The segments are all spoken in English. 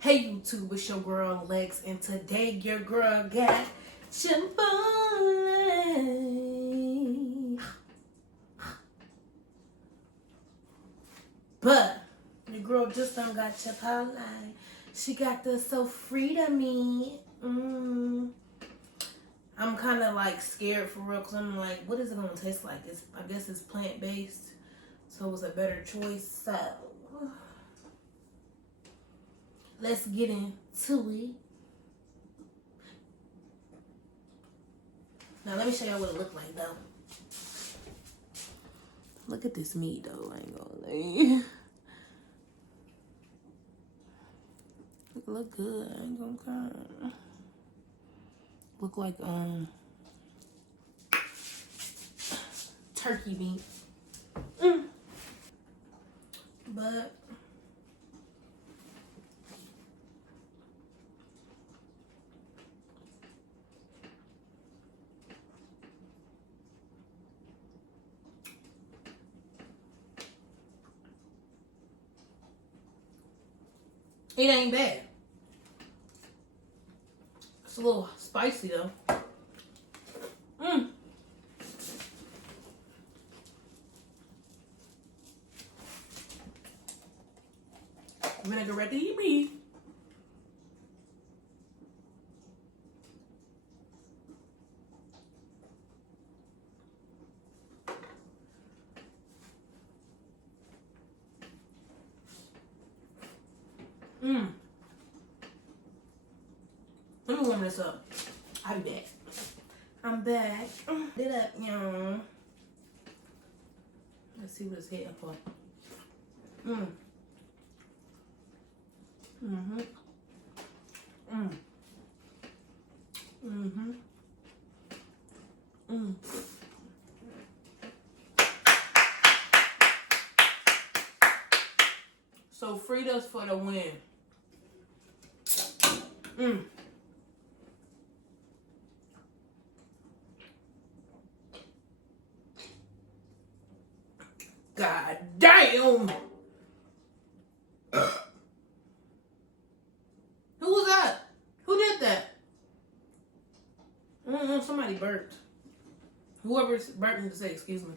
Hey YouTube, it's your girl Lex, and today your girl got Chipotle. But your girl just don't got Chipotle. She got the sofrita meat. I'm kind of like scared for real, because I'm like, what is it going to taste like? I guess it's plant-based, so it was a better choice. So let's get into it. Now let me show y'all what it looked like though. Look at this meat though, I ain't gonna lie. It look good, I ain't gonna cry. Look like turkey meat. But it ain't bad. It's a little spicy though. Vinegar ready me. Let me warm this up. I'll be back. I'm back. Get up, y'all. Let's see what it's hitting for. Sofritas for the win. God damn! Who was that? Who did that? Somebody burped. Whoever's burped me to say excuse me.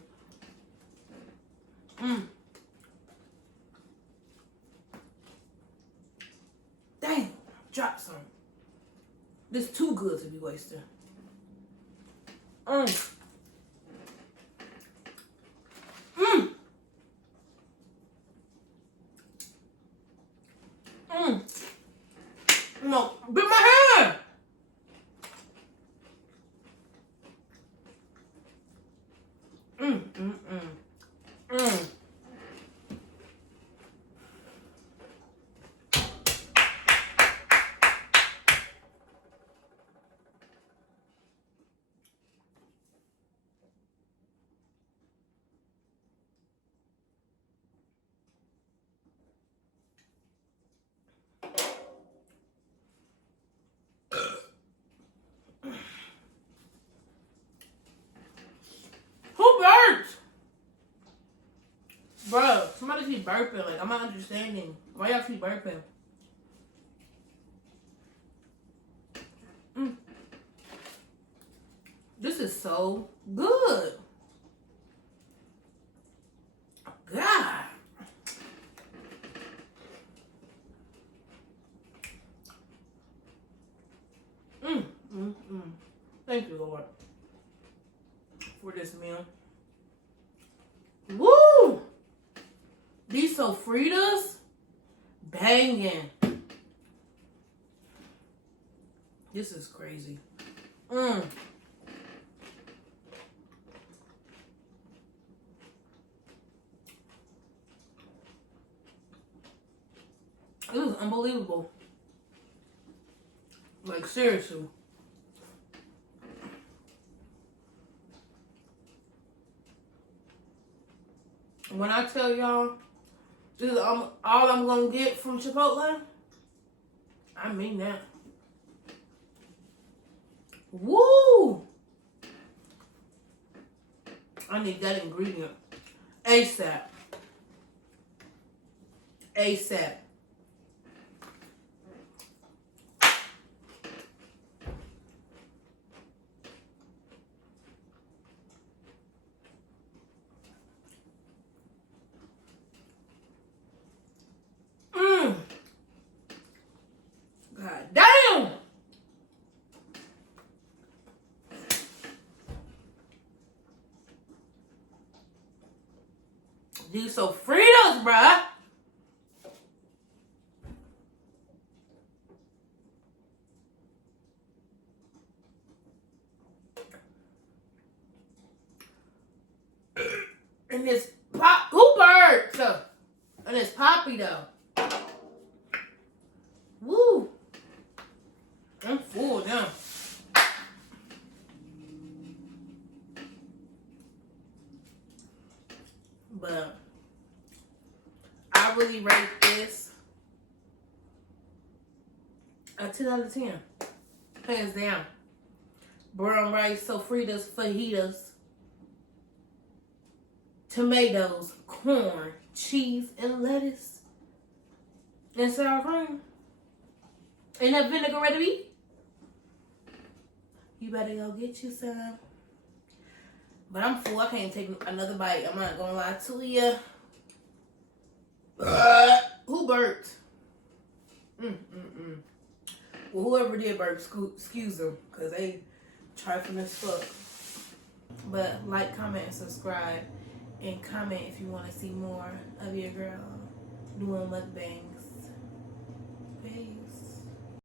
Dang, dropped some. This too good to be wasted. No, bit my hand. Who burped? Bro, somebody keep burping. Like, I'm not understanding. Why y'all keep burping? This is so good. God. Thank you, Lord, for this meal. Woo! These sofritas, banging. This is crazy. This is unbelievable. Like, seriously. When I tell y'all this is all I'm gonna get from Chipotle, I mean that. Woo! I need that ingredient ASAP. ASAP. These sofritas, bruh. And this pop, who birds? And it's poppy though. Woo! I'm full now. But I really rate this a 10 out of 10. Hands down. Brown rice, sofritas, fajitas, tomatoes, corn, cheese, and lettuce, and sour cream. And that vinegar ready to be? You better go get you some. But I'm full. I can't take another bite. I'm not gonna lie to you. Who burped? Well, whoever did burp, excuse them, because they trifling as fuck. But like, comment, and subscribe. And comment if you want to see more of your girl doing mukbangs.